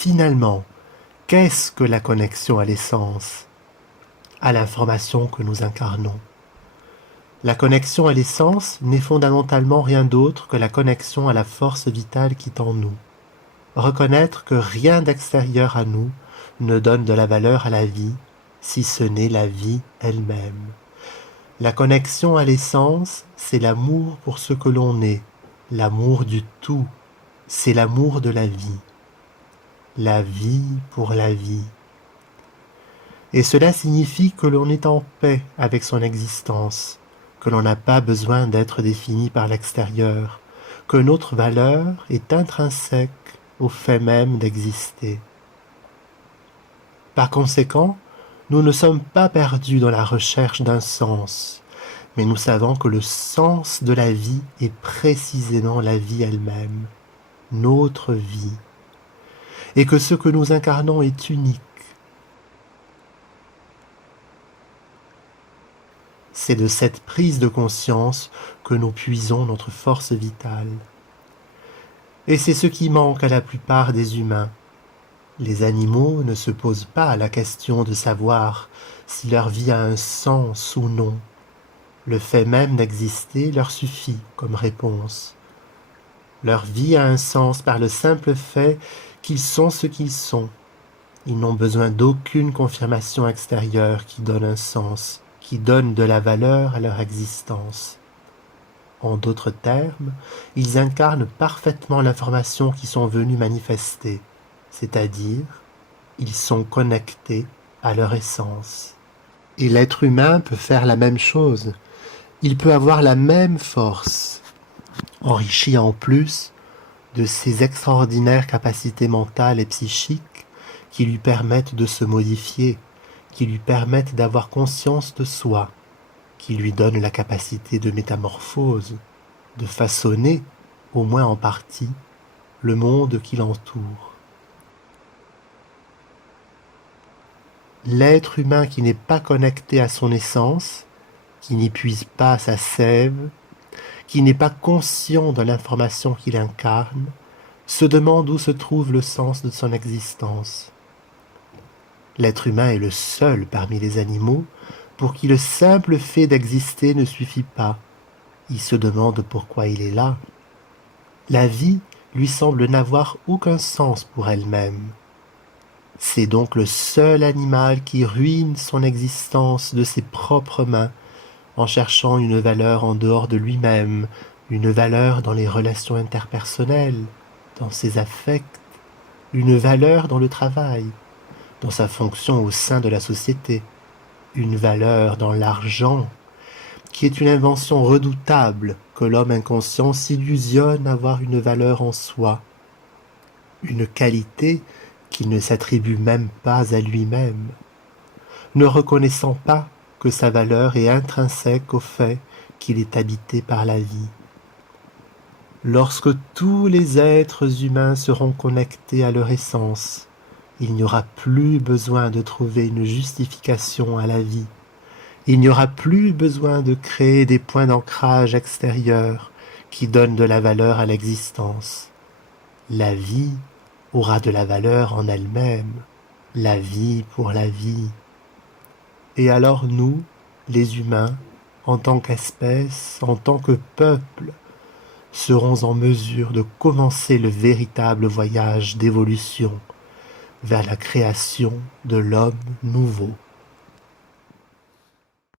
Finalement, qu'est-ce que la connexion à l'essence, à l'information que nous incarnons? La connexion à l'essence n'est fondamentalement rien d'autre que la connexion à la force vitale qui est en nous. Reconnaître que rien d'extérieur à nous ne donne de la valeur à la vie, si ce n'est la vie elle-même. La connexion à l'essence, c'est l'amour pour ce que l'on est, l'amour du tout, c'est l'amour de la vie pour la vie. Et cela signifie que l'on est en paix avec son existence, que l'on n'a pas besoin d'être défini par l'extérieur, que notre valeur est intrinsèque au fait même d'exister. Par conséquent, nous ne sommes pas perdus dans la recherche d'un sens, mais nous savons que le sens de la vie est précisément la vie elle-même, notre vie, et que ce que nous incarnons est unique. C'est de cette prise de conscience que nous puisons notre force vitale. Et c'est ce qui manque à la plupart des humains. Les animaux ne se posent pas la question de savoir si leur vie a un sens ou non. Le fait même d'exister leur suffit comme réponse. Leur vie a un sens par le simple fait qu'ils sont ce qu'ils sont. Ils n'ont besoin d'aucune confirmation extérieure qui donne un sens, qui donne de la valeur à leur existence. En d'autres termes, ils incarnent parfaitement l'information qu'ils sont venus manifester, c'est-à-dire, ils sont connectés à leur essence. Et l'être humain peut faire la même chose. Il peut avoir la même force, enrichi en plus de ses extraordinaires capacités mentales et psychiques qui lui permettent de se modifier, qui lui permettent d'avoir conscience de soi, qui lui donnent la capacité de métamorphose, de façonner, au moins en partie, le monde qui l'entoure. L'être humain qui n'est pas connecté à son essence, qui n'épuise pas sa sève, qui n'est pas conscient de l'information qu'il incarne, se demande où se trouve le sens de son existence. L'être humain est le seul parmi les animaux pour qui le simple fait d'exister ne suffit pas. Il se demande pourquoi il est là. La vie lui semble n'avoir aucun sens pour elle-même. C'est donc le seul animal qui ruine son existence de ses propres mains en cherchant une valeur en dehors de lui-même, une valeur dans les relations interpersonnelles, dans ses affects, une valeur dans le travail, dans sa fonction au sein de la société, une valeur dans l'argent, qui est une invention redoutable que l'homme inconscient s'illusionne avoir une valeur en soi, une qualité qu'il ne s'attribue même pas à lui-même, ne reconnaissant pas que sa valeur est intrinsèque au fait qu'il est habité par la vie. Lorsque tous les êtres humains seront connectés à leur essence, il n'y aura plus besoin de trouver une justification à la vie. Il n'y aura plus besoin de créer des points d'ancrage extérieurs qui donnent de la valeur à l'existence. La vie aura de la valeur en elle-même, la vie pour la vie. Et alors nous, les humains, en tant qu'espèce, en tant que peuple, serons en mesure de commencer le véritable voyage d'évolution vers la création de l'homme nouveau.